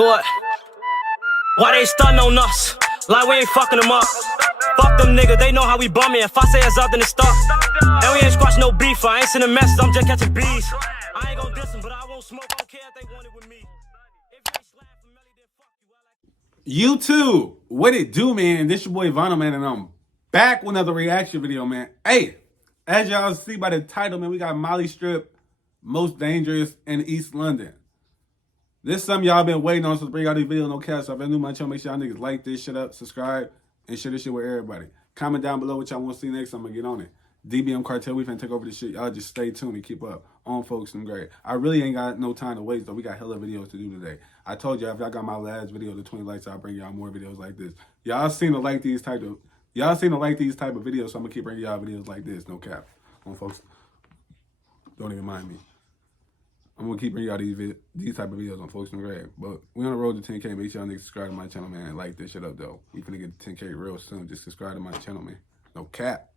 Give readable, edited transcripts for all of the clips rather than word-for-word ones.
Do it. Why they stuntin' on us? Like we ain't fucking them up. Fuck them niggas, they know how we bumming. If I say it's up, then it's stuck. And we ain't squashing no beef. I ain't sending messages, I'm just catching bees. I ain't gon' diss them, but I won't smoke. I don't care if they want it with me. YouTube, what it do, man? This your boy Vonno, man, and I'm back with another reaction video, man. Hey, as y'all see by the title, man, we got Malistrip, Most Dangerous in East London. This is something y'all been waiting on, so to bring out these videos, no cap. So if you're new to my channel, make sure y'all niggas like this shit up, subscribe, and share this shit with everybody. Comment down below what y'all want to see next. I'm gonna get on it. DBM Cartel, we finna take over this shit. Y'all just stay tuned and keep up on folks and great. I really ain't got no time to waste, though. We got hella videos to do today. I told y'all if y'all got my last video, the 20 likes, I'll bring y'all more videos like this. Y'all seem to like these type of videos, so I'm gonna keep bringing y'all videos like this, no cap. On folks, don't even mind me. I'm gonna keep bringing y'all these type of videos on folks and great. But we on the road to 10K. Make sure y'all niggas subscribe to my channel, man, and like this shit up, though. We finna get to 10K real soon. Just subscribe to my channel, man. No cap.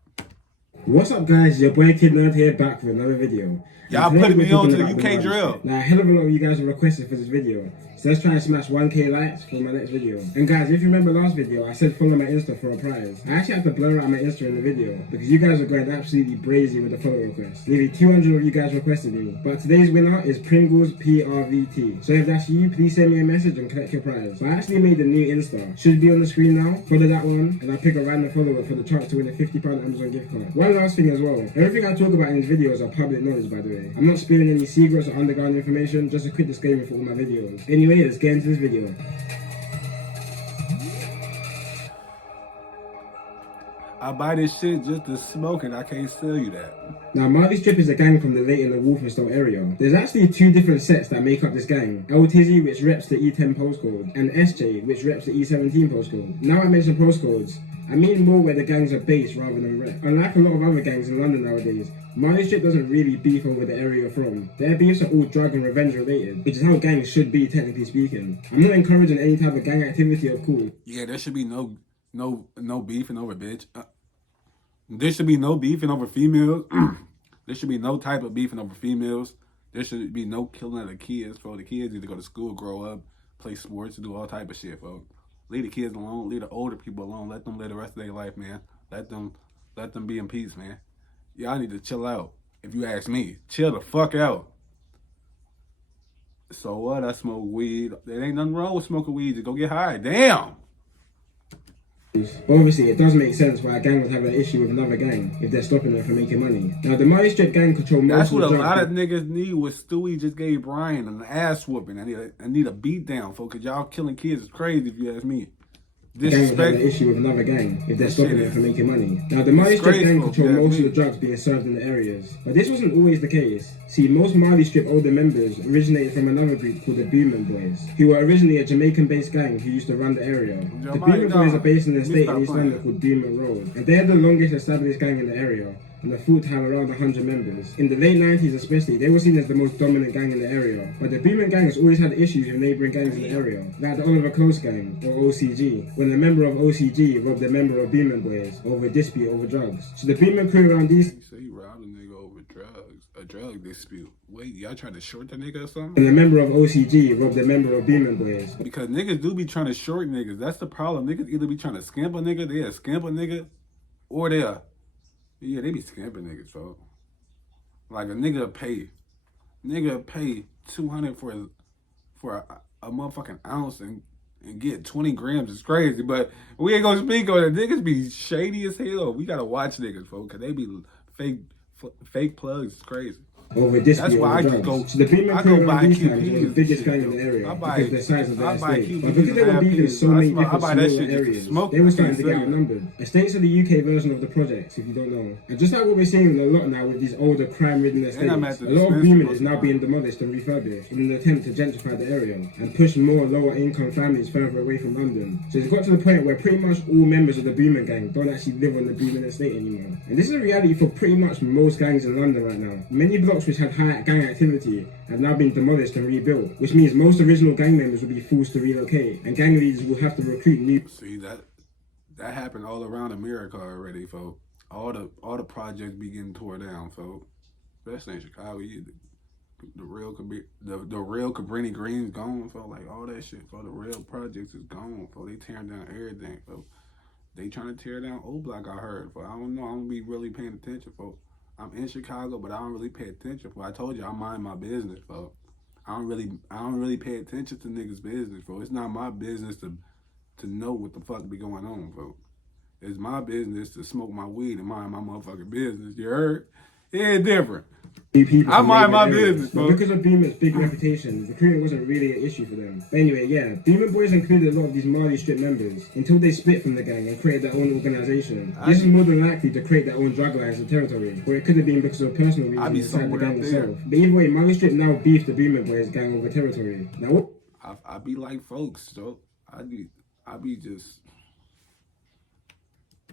What's up, guys? Your boy Kid Nerd here, back with another video. Y'all putting me on to the UK drill. Now, a hell of a lot of you guys have requested for this video, so let's try and smash 1K likes for my next video. And guys, if you remember last video, I said follow my Insta for a prize. I actually had to blur out my Insta in the video because you guys are going absolutely brazy with the follow requests. Nearly 200 of you guys requested me. But today's winner is Pringles PRVT. So if that's you, please send me a message and collect your prize. So I actually made a new Insta. Should be on the screen now. Follow that one, and I'll pick a random follower for the chance to win a £50 Amazon gift card. One last thing as well. Everything I talk about in these videos are public knowledge, by the way. I'm not spilling any secrets or underground information, just a quick disclaimer for all my videos. Anyway, let's get into this video. I buy this shit just to smoke it. I can't sell you that. Now, Malistrip is a gang from the Leighton and Walthamstow area. There's actually two different sets that make up this gang. LTZ, which reps the E10 postcode, and SJ, which reps the E17 postcode. Now I mention postcodes, I mean more where the gangs are based rather than rep. Unlike a lot of other gangs in London nowadays, Malistrip doesn't really beef over the area you're from. Their beefs are all drug and revenge related, which is how gangs should be, technically speaking. I'm not encouraging any type of gang activity, of course. Yeah, there should be no beefing over bitch. There should be no beefing over females. There should be no type of beefing over females. There should be no killing of the kids, bro. The kids need to go to school, grow up, play sports, do all type of shit, bro. Leave the kids alone. Leave the older people alone. Let them live the rest of their life, man. Let them be in peace, man. Y'all need to chill out. If you ask me, chill the fuck out. So what? I smoke weed. There ain't nothing wrong with smoking weed. Just go get high. Damn. But obviously, it does make sense why a gang would have an issue with another gang if they're stopping them from making money. Now, the Malistrip gang control most of the drugs. That's what a lot of niggas need. What Stewie just gave Brian an ass whooping. I need a beat down, folks. Cause y'all killing kids is crazy if you ask me. Gang would have an issue with another gang if they're stopping them from making money. Now, the Malistrip gang control most of the drugs being served in the areas. But this wasn't always the case. See, most Malistrip older members originated from another group called the Booming Boys, who were originally a Jamaican-based gang who used to run the area. The Booming Boys are based in an estate in East London called Booming Road, and they're the longest established gang in the area, and are thought to have around 100 members. In the late 90s especially, they were seen as the most dominant gang in the area. But the Booming gang has always had issues with neighbouring gangs in the area, like the Oliver Close gang, or OCG, when a member of OCG robbed a member of Booming Boys over a dispute over drugs. So the Booming crew around these... So you robbed a nigga over drugs, a drug dispute. Wait, y'all trying to short the nigga or something? And a member of OCG robbed a member of Booming Boys. Because niggas do be trying to short niggas. That's the problem. Niggas either be trying to scamp a nigga, they scamp a nigga, or they they be scamping niggas, folks. Like a nigga pay 200 for a motherfucking ounce and get 20 grams. It's crazy, but we ain't gonna speak on it. Niggas be shady as hell. We gotta watch niggas, folks, cause they be fake plugs. It's crazy. Over this. That's why I just go. So the Booming I crew go buy around these times QPs. was the biggest gang in the area because of the size of their estate. But because they were beefing so many different smaller areas, they were starting to get outnumbered. Estates are the UK version of the projects, if you don't know. And just like what we're seeing a lot now with these older crime-ridden estates, a lot of Booming is now being demolished and refurbished in an attempt to gentrify the area and push more lower-income families further away from London. So it's got to the point where pretty much all members of the Booming gang don't actually live on the Booming estate anymore. And this is a reality for pretty much most gangs in London right now. Many blocks which had high gang activity have now been demolished and rebuilt, which means most original gang members will be forced to relocate, and gang leaders will have to recruit new. See, that happened all around America already, folks. All the projects be getting tore down, folks. Especially in Chicago, The real Cabrini Green's gone, folks. Like all that shit, folks. The real projects is gone, folks. They tearing down everything, folks. They trying to tear down Old Block, I heard, folks. I don't know. I don't be really paying attention, folks. I'm in Chicago, but I don't really pay attention, folks. I told you I mind my business, folks. I don't really pay attention to niggas' business, folks. It's not my business to know what the fuck be going on, folks. It's my business to smoke my weed and mind my motherfucking business. You heard? It's different. I mind my business, but because of Beeman's big reputation, recruiting wasn't really an issue for them. But anyway, yeah, Beeman boys included a lot of these Malistrip members until they split from the gang and created their own organization. This is more than likely to create their own drug lines and territory, or it could have been because of personal reasons inside the gang itself. But either way, Malistrip now beefed the Beeman boys gang over territory. Now, I be like folks, so I be just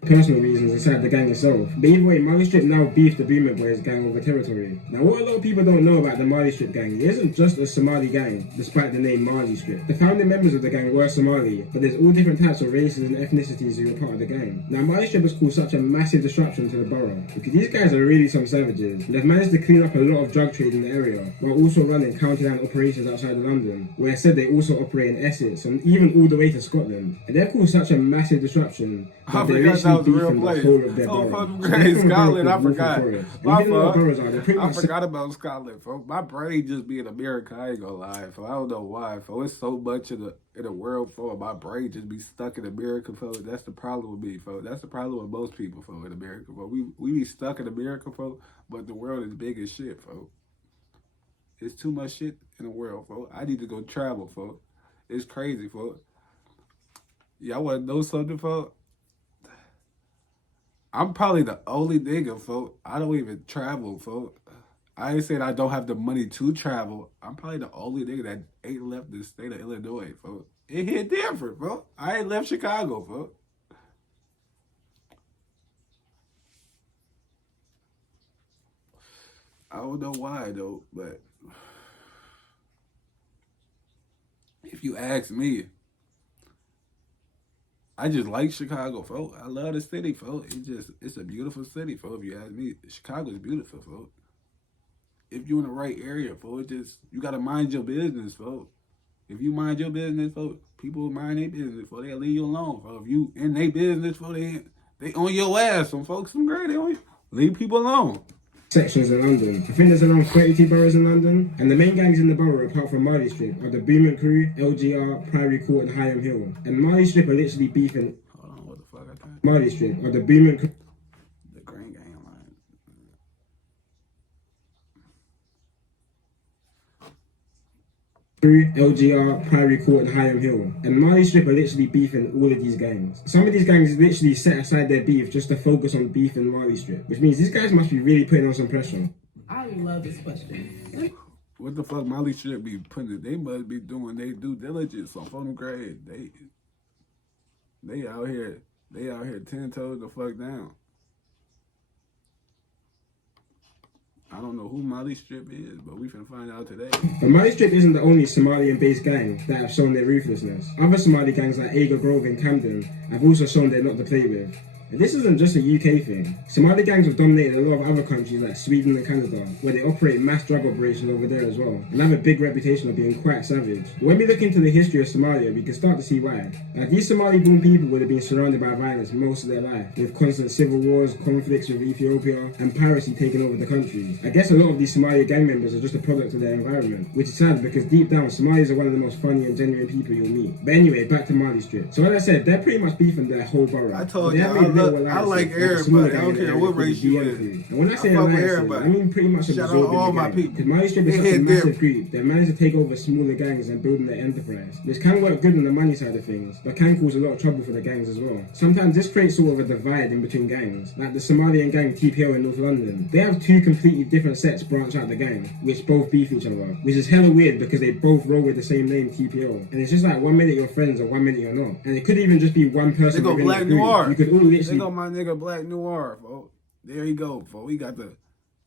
personal reasons inside the gang itself. But either way, Malistrip now beefed the Beeman boys gang over territory. Now what a lot of people don't know about the Malistrip gang, it isn't just a Somali gang, despite the name Malistrip. The founding members of the gang were Somali, but there's all different types of races and ethnicities who are part of the gang. Now Malistrip has caused such a massive disruption to the borough, because these guys are really some savages. They've managed to clean up a lot of drug trade in the area, while also running county line operations outside of London, where I said they also operate in Essex, and even all the way to Scotland. And they've caused such a massive disruption I forgot that was a real place. Oh, fucking great. Scotland, I forgot. My fault. I forgot about Scotland, folks. My brain just be in America. I ain't gonna lie, folks. I don't know why, folks. It's so much in the world, folks. My brain just be stuck in America, folks. That's the problem with me, folks. That's the problem with most people, folks, in America, folks. We be stuck in America, folks, but the world is big as shit, folks. It's too much shit in the world, folks. I need to go travel, folks. It's crazy, folks. Y'all wanna know something, folks? I'm probably the only nigga, folks. I don't even travel, folks. I ain't saying I don't have the money to travel. I'm probably the only nigga that ain't left the state of Illinois, folks. It hit different, folks. I ain't left Chicago, folks. I don't know why, though, but if you ask me, I just like Chicago, folks. I love the city, folks. It's a beautiful city, folks. If you ask me, Chicago is beautiful, folks. If you're in the right area, folks, you gotta mind your business, folks. If you mind your business, folks, people mind their business, folks. They'll leave you alone, folks. If you in their business, folks, they on your ass. Some folks, some great, they on you. Leave people alone. Sections in London. I think there's around 32 boroughs in London, and the main gangs in the borough, apart from Malistrip, are the Beeman Crew, LGR, Priory Court, and Higham Hill. And Malistrip are literally beefing. Hold on, what the fuck I can't. Malistrip are the Beeman Crew. The Green Gang line. Crew, LGR, Priory Court, and Higham Hill. And Malistrip are literally beefing all of these gangs. Some of these gangs literally set aside their beef just to focus on beefing Malistrip, which means these guys must be really putting on some pressure. I love this question. What the fuck Malistrip be putting it? They must be doing their due diligence on phone grade. They out here 10 toes the fuck down. I don't know who Malistrip is, but we finna find out today. But Malistrip isn't the only Somalian-based gang that have shown their ruthlessness. Other Somali gangs like Aga Grove and Camden have also shown they're not to play with. And this isn't just a UK thing. Somali gangs have dominated a lot of other countries like Sweden and Canada, where they operate mass drug operations over there as well, and have a big reputation of being quite savage. When we look into the history of Somalia, we can start to see why. Like, these Somali-born people would have been surrounded by violence most of their life, with constant civil wars, conflicts with Ethiopia, and piracy taking over the country. I guess a lot of these Somali gang members are just a product of their environment, which is sad because deep down, Somalis are one of the most funny and genuine people you'll meet. But anyway, back to Malistrip. So as I said, they're pretty much beefing their whole borough. I told you, I like everybody. I don't care what race you is. And when I say alliances, I mean pretty much shout out all my people. Because Malistrip is such a massive group that managed to take over smaller gangs and building their enterprise, which can work good on the money side of things, but can cause a lot of trouble for the gangs as well. Sometimes this creates sort of a divide in between gangs, like the Somalian gang TPO in North London. They have two completely different sets branch out the gang, which both beef each other, which is hella weird because they both roll with the same name TPO. And it's just like 1 minute you're friends and 1 minute you're not. And it could even just be one person. They go Black Noir. You could all literally. They go my nigga Black Noir, folks. There you go, folks.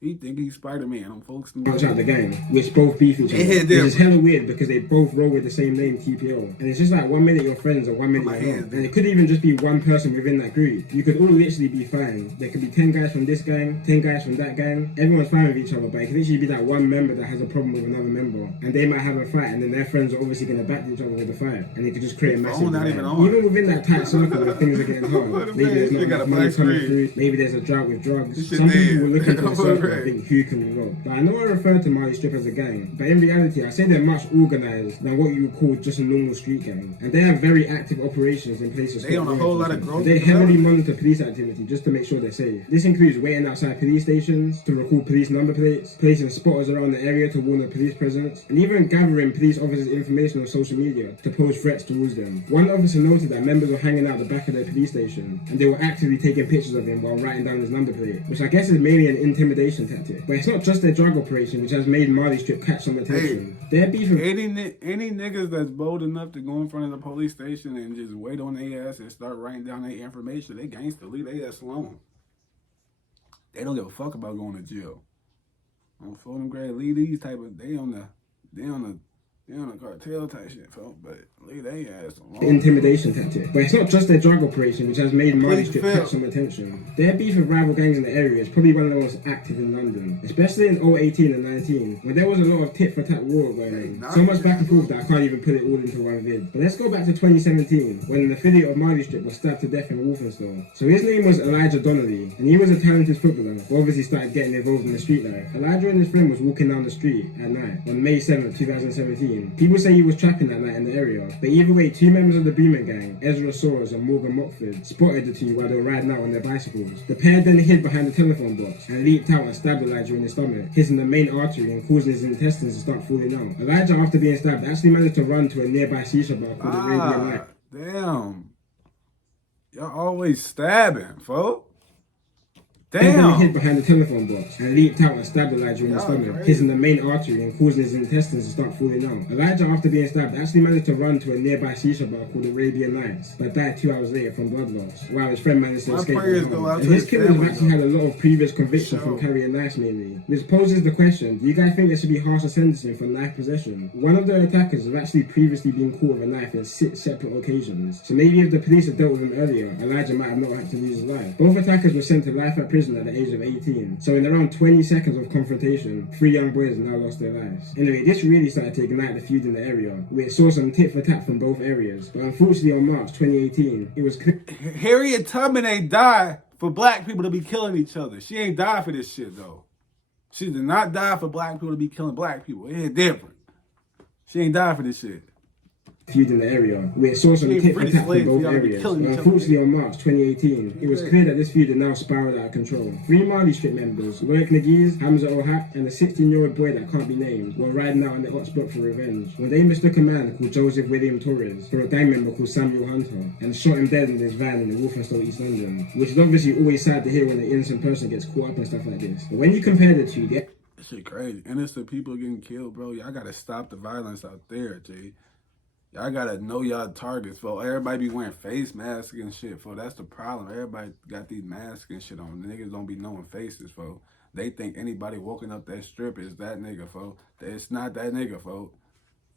He think he's Spider-Man. Them folks. Out the gang, which both beef each other. Which is hella weird because they both roll with the same name, TPO. And it's just like 1 minute you're friends and 1 minute you're not. And it could even just be one person within that group. You could all literally be fine. There could be 10 guys from this gang, 10 guys from that gang. Everyone's fine with each other, but it could literally be that one member that has a problem with another member. And they might have a fight, and then their friends are obviously going to back each other with the fight. And it could just create a massive even within that tight circle where things are getting hard. Maybe there's not enough money coming through. Maybe there's a drought with drugs. Some people will look into the circle and think, who can we rob? But I know I refer to Malistrip as a gang, but in reality I say they're much organised than what you would call just a normal street gang. And they have very active operations in place to stop on a whole lot of growth. They heavily monitor police activity just to make sure they're safe. This includes waiting outside police stations to record police number plates, placing spotters around the area to warn of police presence, and even gathering police officers' information on social media to pose threats towards them. One officer noted that members were hanging out the back of their police station and they were actively taking pictures of him while writing down his number plate, which I guess is mainly an intimidation tactic. But it's not just their drug operation which has made Malistrip catch some attention. They're beefing. Any niggas that's bold enough to go in front of the police station and just wait on their ass and start writing down their information, they gangster. Leave their ass alone. They don't give a fuck about going to jail. On Fulham grade, leave these type of they on the cartel type shit, folks, but leave they ass alone. Intimidation tactic. But it's not just their drug operation which has made Malistrip catch some attention. Their beef with rival gangs in the area is probably one of the most active in London, especially in 2018 and 19, where there was a lot of tit for tat war going on. So much back and forth that I can't even put it all into one vid. But let's go back to 2017, when an affiliate of Malistrip was stabbed to death in Walthamstow. So his name was Elijah Donnelly, and he was a talented footballer who obviously started getting involved in the street life. Elijah and his friend was walking down the street at night on May 7th, 2017. People say he was trapping that night in the area, but either way, two members of the Beeman gang, Ezra Soros and Morgan Mockford, spotted the two while they were riding out on their bicycles. The pair then hid behind the telephone box and leaped out and stabbed Elijah in the stomach, hitting the main artery and causing his intestines to start falling out. Elijah, after being stabbed, actually managed to run to a nearby shisha bar called the Arabian Night. Damn. Y'all always stabbing, folks. Damn. He hid behind the telephone box and leaped out and stabbed Elijah in the stomach, hitting the main artery and causing his intestines to start falling out. Elijah, after being stabbed, actually managed to run to a nearby shisha bar called the Arabian Nights, but died 2 hours later from blood loss, while his friend managed to escape. And his killers have actually had a lot of previous convictions from carrying knives mainly, which poses the question, do you guys think there should be harsher sentencing for knife possession? One of the attackers have actually previously been caught with a knife in 6 separate occasions, so maybe if the police had dealt with him earlier, Elijah might have not had to lose his life. Both attackers were sent to life at prison at the age of 18. So in around 20 seconds of confrontation, 3 young boys now lost their lives. Anyway, this really started to ignite the feud in the area, where it saw some tit for tat from both areas. But unfortunately on March 2018, it was Harriet Tubman ain't die for black people to be killing each other. She ain't die for this shit though. She did not die for black people to be killing black people. It's different. She ain't die for this shit. Feud in the area, where it saw some tit for tat from both areas. But unfortunately on March 2018, it was clear that this feud had now spiraled out of control. 3 Malistrip members, Loic Nagiz, Hamza Ohak, and a 16-year-old boy that can't be named, were riding out on the Ox block for revenge, when they mistook a man called Joseph William Torres for a gang member called Samuel Hunter, and shot him dead in his van in Walthamstow, East London, which is obviously always sad to hear when an innocent person gets caught up and stuff like this. But when you compare the two, that shit crazy. Innocent people getting killed, bro. Y'all gotta stop the violence out there, G. Y'all gotta know y'all targets, folks. Everybody be wearing face masks and shit, folks. That's the problem. Everybody got these masks and shit on. The niggas don't be knowing faces, folks. They think anybody walking up that strip is that nigga, folks. It's not that nigga, folks.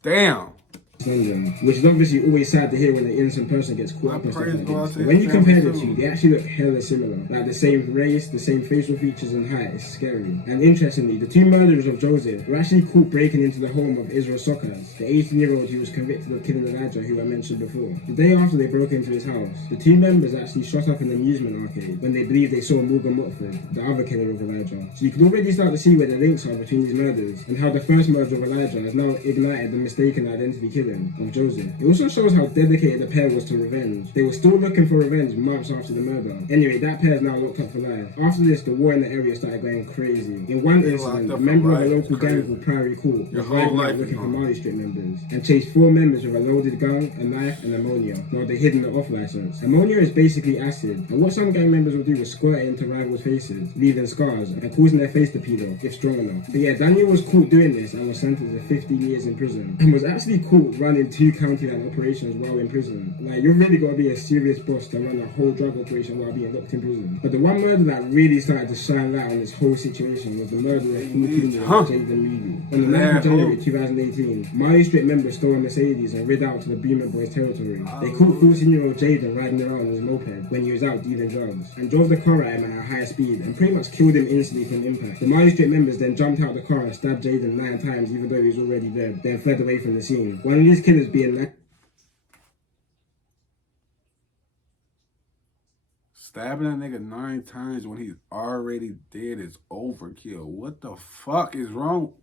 Damn. Which is obviously always sad to hear when an innocent person gets caught up and stuff like this. But when you compare the two, they actually look hella similar. Like the same race, the same facial features and height. It's scary. And interestingly, the 2 murderers of Joseph were actually caught breaking into the home of Israel Sokas, the 18-year-old who was convicted of killing Elijah, who I mentioned before. The day after they broke into his house, the 2 members actually shot up an amusement arcade when they believed they saw Morgan Mockford, the other killer of Elijah. So you can already start to see where the links are between these murders and how the first murder of Elijah has now ignited the mistaken identity killing of Joseph. It also shows how dedicated the pair was to revenge. They were still looking for revenge months after the murder. Anyway, that pair is now locked up for life. After this, the war in the area started going crazy. In one incident, a member of a local gang called Priory Court was riding out looking for Malistrip members and chased 4 members with a loaded gun, a knife, and ammonia, while they hid in the off license. Ammonia is basically acid, and what some gang members will do is squirt it into rivals' faces, leaving scars and causing their face to peel off if strong enough. But yeah, Daniel was caught doing this and was sentenced to 15 years in prison, and was actually caught running 2 county line operations while in prison. Like, you've really got to be a serious boss to run a whole drug operation while being locked in prison. But the one murder that really started to shine light on this whole situation was the murder of 14-year-old Jaden Reedy. On the 9th of January 2018, Malistrip members stole a Mercedes and rid out to the Beamer Boys territory. They caught 14-year-old Jaden riding around on his moped when he was out dealing drugs, and drove the car at him at a high speed and pretty much killed him instantly from impact. The Malistrip members then jumped out the car and stabbed Jaden 9 times even though he was already dead, then fled away from the scene. One of these killers being Stabbing a nigga 9 times when he's already dead is overkill. What the fuck is wrong?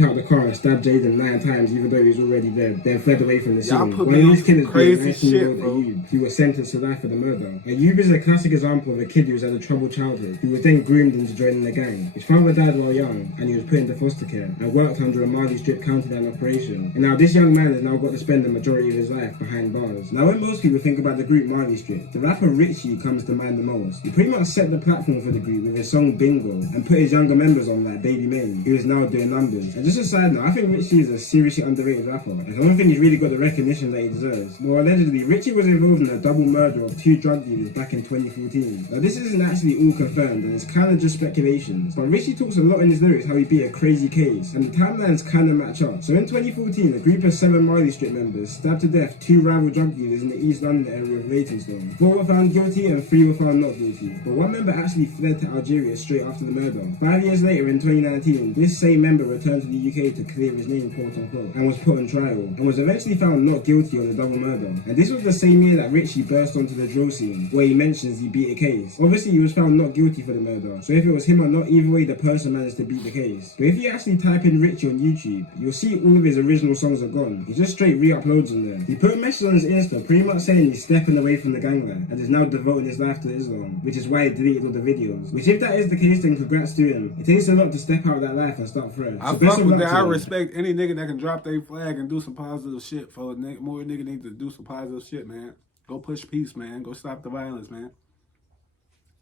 Out the car and stabbed Jaden 9 times even though he was already dead, then fled away from the scene. Y'all put One me of on these killers some being crazy 19-year-old shit, bro. Ayub, who was sentenced to life for the murder. Ayub is a classic example of a kid who was had a troubled childhood, who was then groomed into joining the gang. His father died while young, and he was put into foster care, and worked under a Malistrip county line operation. And now this young man has now got to spend the majority of his life behind bars. Now when most people think about the group Malistrip, the rapper Richie comes to mind the most. He pretty much set the platform for the group with his song Bingo, and put his younger members on like Baby May, who is now doing numbers. And just a side note, I think Richie is a seriously underrated rapper, and I don't think he's really got the recognition that he deserves. Well, allegedly, Richie was involved in a double murder of 2 drug dealers back in 2014. Now this isn't actually all confirmed, and it's kind of just speculations, but Richie talks a lot in his lyrics how he beat a crazy case, and the timelines kind of match up. So in 2014, a group of 7 Malistrip members stabbed to death 2 rival drug dealers in the East London area of Leytonstone. 4 were found guilty and 3 were found not guilty, but one member actually fled to Algeria straight after the murder. 5 years later, in 2019, this same member returned to the UK to clear his name, quote unquote, and was put on trial, and was eventually found not guilty on the double murder. And this was the same year that Richie burst onto the drill scene, where he mentions he beat a case. Obviously he was found not guilty for the murder, so if it was him or not, either way the person managed to beat the case. But if you actually type in Richie on YouTube, you'll see all of his original songs are gone. He just straight re-uploads them there. He put a message on his Insta pretty much saying he's stepping away from the gang life, and is now devoting his life to Islam, which is why he deleted all the videos. Which if that is the case, then congrats to him. It takes a lot to step out of that life and start fresh. I fuck with that. I respect any nigga that can drop their flag and do some positive shit. For more nigga need to do some positive shit, man. Go push peace, man. Go stop the violence, man.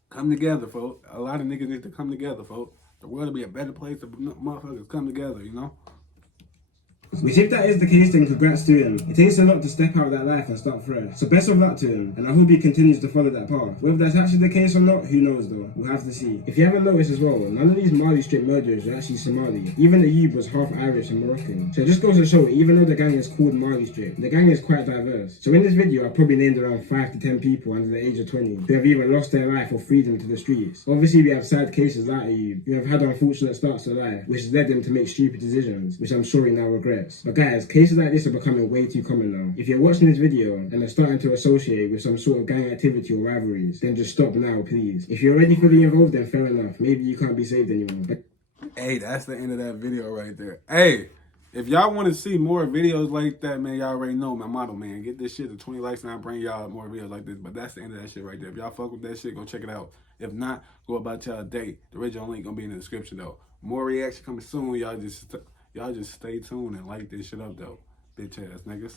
Come together, folks. A lot of niggas need to come together, folks. The world will be a better place if motherfuckers come together, you know? Which if that is the case, then congrats to him. It takes a lot to step out of that life and start fresh. So best of luck to him, and I hope he continues to follow that path. Whether that's actually the case or not, who knows though. We'll have to see. If you haven't noticed as well, none of these Malistrip murderers are actually Somali. Even Ayub was half Irish and Moroccan. So it just goes to show, even though the gang is called Malistrip, the gang is quite diverse. So in this video, I probably named around 5 to 10 people under the age of 20 who have either lost their life or freedom to the streets. Obviously we have sad cases like Ayub, who have had unfortunate starts to life, which has led them to make stupid decisions, which I'm sure he now regrets. But guys, cases like this are becoming way too common now. If you're watching this video and are starting to associate with some sort of gang activity or rivalries, then just stop now, please. If you're already fully involved, then fair enough. Maybe you can't be saved anymore. Hey, that's the end of that video right there. Hey, if y'all want to see more videos like that, man, y'all already know my motto, man. Get this shit to 20 likes and I'll bring y'all more videos like this. But that's the end of that shit right there. If y'all fuck with that shit, go check it out. If not, go about y'all day. The original link gonna be in the description though. More reaction coming soon. Y'all just stay tuned and like this shit up though. Bitch ass niggas.